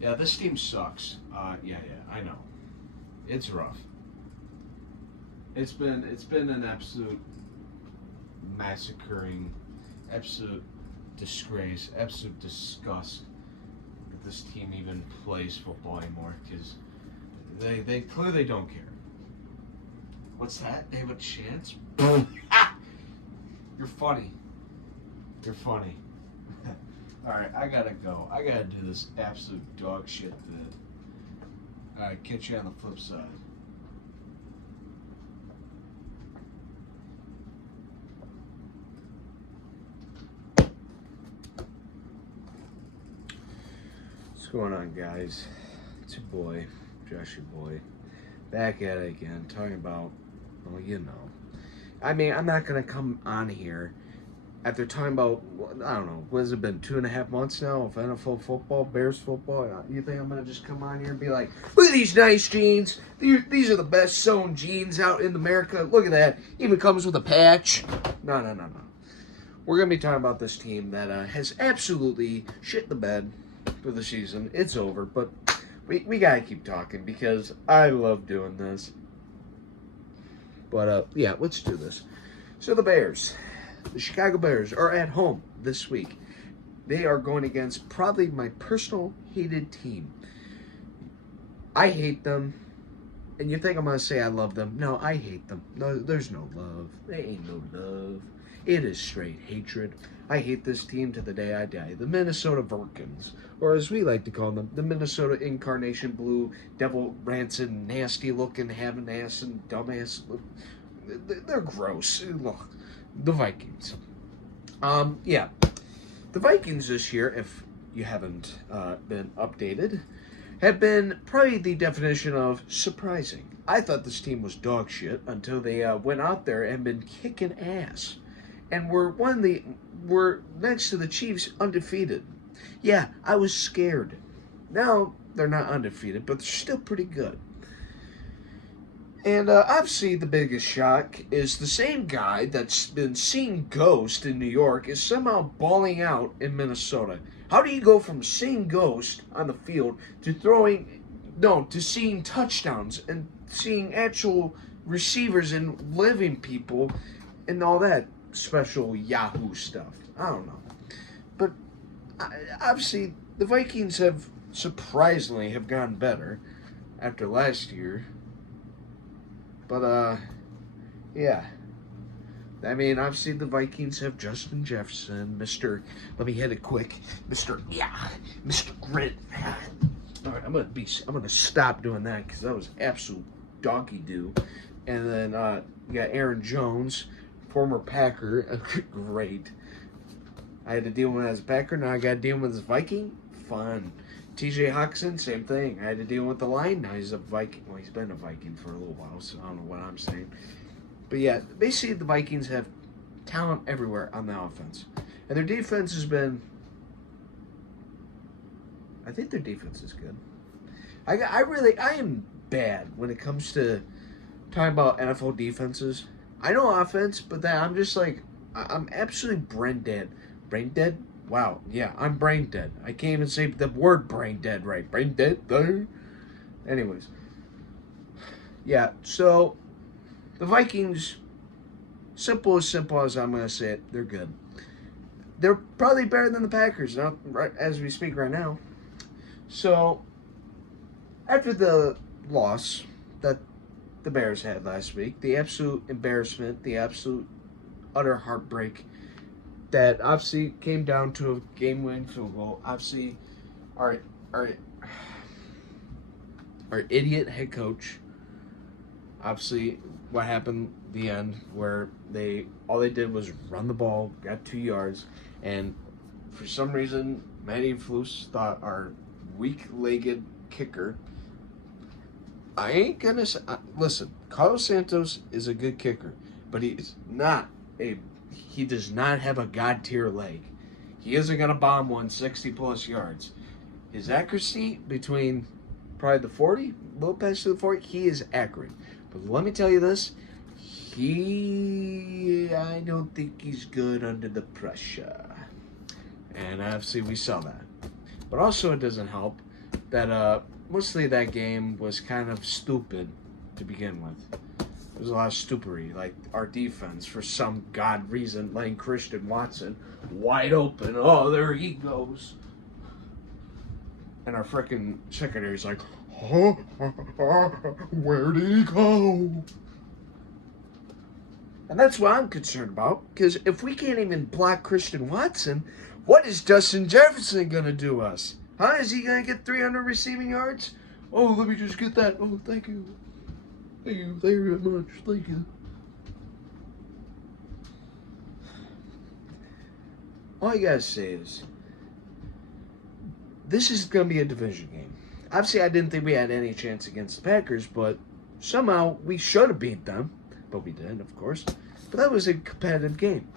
Yeah, this team sucks. Yeah, I know. It's rough. It's been an absolute massacring, absolute disgrace, absolute disgust that this team even plays football anymore because they clearly don't care. What's that? They have a chance? You're funny. You're funny. All right, I gotta go. I gotta do this absolute dog shit. All right, catch you on the flip side. What's going on, guys? It's your boy, Josh, your boy, back at it again, talking about, well, you know. I mean, I'm not gonna come on here after talking about, I don't know, what has it been, 2.5 months now of NFL football, Bears football? You think I'm going to just come on here and be like, look at these nice jeans. These are the best sewn jeans out in America. Look at that. Even comes with a patch. No. We're going to be talking about this team that has absolutely shit the bed for the season. It's over, but we got to keep talking because I love doing this. But, yeah, let's do this. So the Bears. The Chicago Bears are at home this week. They are going against probably my personal hated team. I hate them. And you think I'm going to say I love them. No, I hate them. No, there's no love. There ain't no love. It is straight hatred. I hate this team to the day I die. The Minnesota Vikings, or as we like to call them, the Minnesota Incarnation Blue, Devil Rancid, nasty looking, having ass and dumbass. They're gross. Look. The Vikings. Yeah. The Vikings this year, if you haven't been updated, have been probably the definition of surprising. I thought this team was dog shit until they went out there and been kicking ass. And we're next to the Chiefs undefeated. Yeah, I was scared. Now they're not undefeated, but they're still pretty good. And obviously the biggest shock is the same guy that's been seeing ghosts in New York is somehow balling out in Minnesota. How do you go from seeing ghosts on the field to seeing touchdowns and seeing actual receivers and living people and all that special Yahoo stuff? I don't know. But obviously the Vikings have surprisingly have gotten better after last year. But, yeah. I mean, obviously the Vikings have Justin Jefferson, let me hit it quick, Mr. Grit. All right, I'm gonna stop doing that because that was absolute donkey do. And then, you got Aaron Jones, former Packer, great. I had to deal with him as a Packer, now I got to deal with him as a Viking, fun. TJ Hawkinson, same thing. I had to deal with the line. Now he's a Viking. Well, he's been a Viking for a little while, so I don't know what I'm saying. But yeah, basically the Vikings have talent everywhere on the offense. And their defense has been... I think their defense is good. I am bad when it comes to talking about NFL defenses. I know offense, but then I'm just like... I'm absolutely brain dead. Brain dead? Wow, yeah, I'm brain dead. I can't even say the word brain dead right. Brain dead? Anyways. Yeah, so the Vikings, simple as I'm going to say it, they're good. They're probably better than the Packers right as we speak right now. So, after the loss that the Bears had last week, the absolute embarrassment, the absolute utter heartbreak, that obviously came down to a game-winning field goal. Obviously, our idiot head coach. Obviously, what happened at the end where all they did was run the ball, got 2 yards, and for some reason, Manny Flus thought our weak-legged kicker. I ain't gonna say, listen. Carlos Santos is a good kicker, but he does not have a god-tier leg. He isn't going to bomb 160-plus yards. His accuracy between probably the 40, a little past the 40, he is accurate. But let me tell you this, I don't think he's good under the pressure. And obviously we saw that. But also it doesn't help that mostly that game was kind of stupid to begin with. There was a lot of stupery, like our defense, for some god reason, letting Christian Watson wide open. Oh, there he goes. And our freaking secondary's like, huh? Where did he go? And that's what I'm concerned about, because if we can't even block Christian Watson, what is Justin Jefferson going to do us? Huh? Is he going to get 300 receiving yards? Oh, let me just get that. Oh, thank you. Thank you very much. Thank you. All you gotta say is, this is going to be a division game. Obviously, I didn't think we had any chance against the Packers, but somehow we should have beat them. But we did, of course. But that was a competitive game.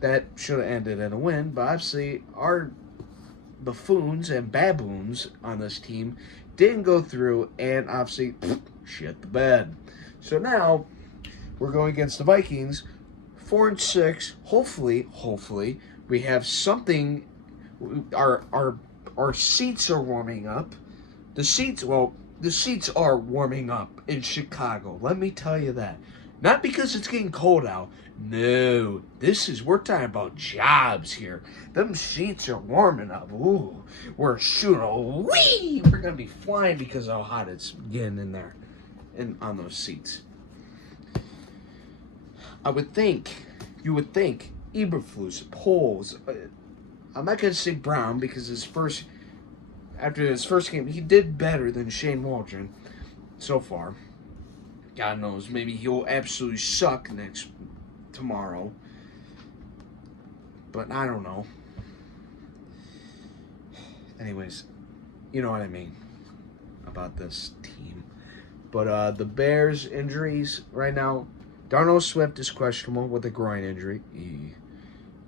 That should have ended in a win, but obviously our buffoons and baboons on this team didn't go through and obviously shit the bed. So now we're going against the Vikings, 4-6. Hopefully we have something. Our seats are warming up. The seats are warming up in Chicago. Let me tell you that. Not because it's getting cold out. No, we're talking about jobs here. Them seats are warming up. Ooh, we're shooting a wee. We're gonna be flying because of how hot it's getting in there, and on those seats. You would think, Eberflus, Poles. I'm not gonna say Brown because after his first game, he did better than Shane Waldron so far. God knows, maybe he'll absolutely suck tomorrow. But I don't know. Anyways, you know what I mean about this team. But the Bears' injuries right now, Darnell Swift is questionable with a groin injury.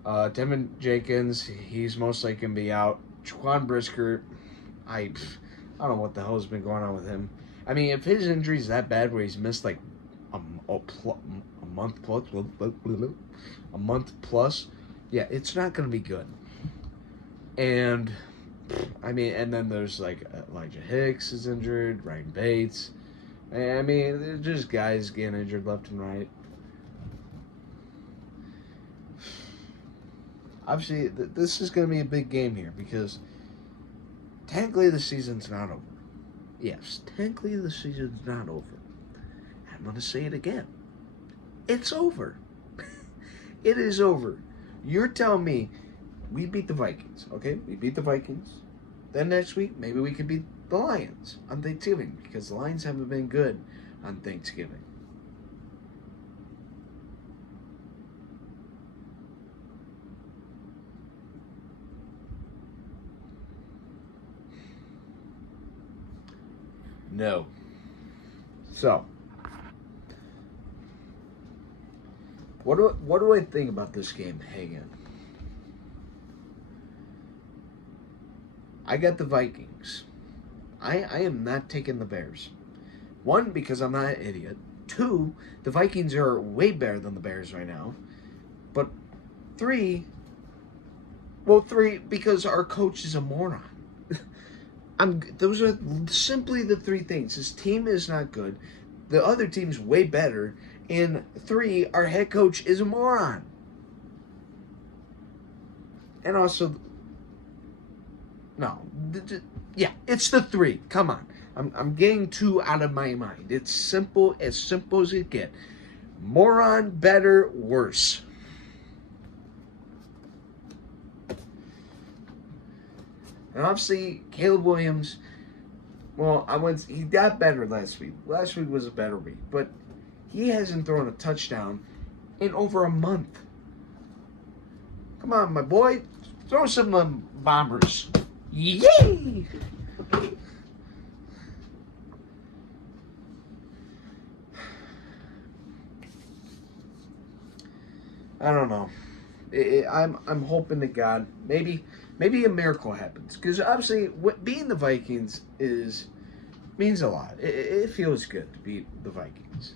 Devin Jenkins, he's most likely going to be out. Jaquan Brisker, I don't know what the hell's been going on with him. I mean, if his injury's that bad where he's missed like a month plus, yeah, it's not going to be good. And I mean, and then there's like Elijah Hicks is injured, Ryan Bates. I mean, there's just guys getting injured left and right. Obviously, this is going to be a big game here because technically the season's not over. Yes, technically the season's not over. I'm going to say it again. It's over. It is over. You're telling me we beat the Vikings, okay? We beat the Vikings. Then next week, maybe we could beat the Lions on Thanksgiving because the Lions haven't been good on Thanksgiving. No. So, what do I think about this game, Hagen? I got the Vikings. I am not taking the Bears. One, because I'm not an idiot. Two, the Vikings are way better than the Bears right now. But three, because our coach is a moron. Those are simply the three things. His team is not good. The other team's way better. And three, our head coach is a moron. And also, no, yeah, it's the three. Come on, I'm getting two out of my mind. It's simple as it get. Moron, better, worse. And obviously, Caleb Williams, he got better last week. Last week was a better week. But he hasn't thrown a touchdown in over a month. Come on, my boy. Throw some of them bombers. Yay! I don't know. I'm hoping to God maybe a miracle happens because obviously being the Vikings means a lot. It feels good to beat the Vikings.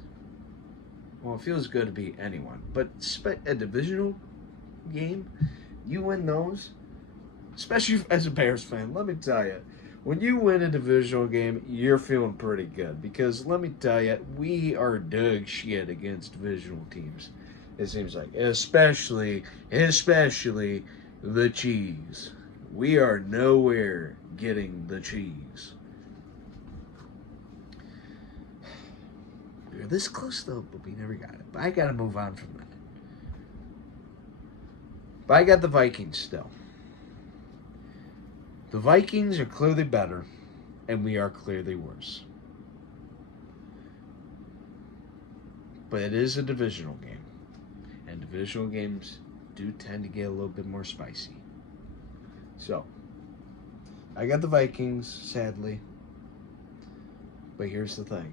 Well, it feels good to beat anyone, but a divisional game, you win those, especially as a Bears fan. Let me tell you, When you win a divisional game, you're feeling pretty good because let me tell you, we are dog shit against divisional teams. It seems like, especially the cheese. We are nowhere getting the cheese. We were this close though, but we never got it. But I gotta move on from that. But I got the Vikings still. The Vikings are clearly better, and we are clearly worse. But it is a divisional game, and divisional games do tend to get a little bit more spicy. So, I got the Vikings, sadly. But here's the thing.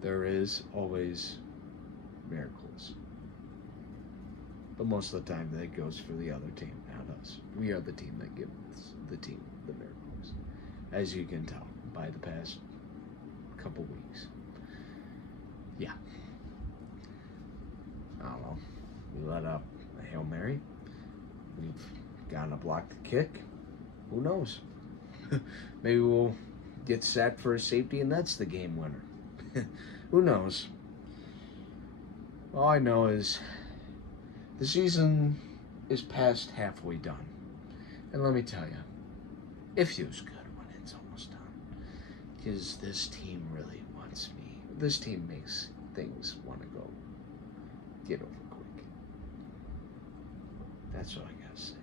There is always miracles. But most of the time, that goes for the other team, not us. We are the team that gives the team the miracles, as you can tell by the past couple weeks. Yeah. I don't know. We let up a Hail Mary. We've gotten a blocked kick. Who knows? Maybe we'll get sacked for a safety, and that's the game winner. Who knows? All I know is the season is past halfway done. And let me tell you, it feels good when it's almost done. Because this team really wants me. This team makes things want to go get over quick. That's all I gotta say.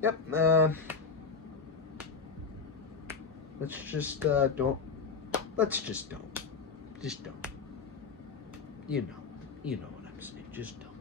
Yep, let's just don't. Let's just don't. Just don't. You know what I'm saying. Just don't.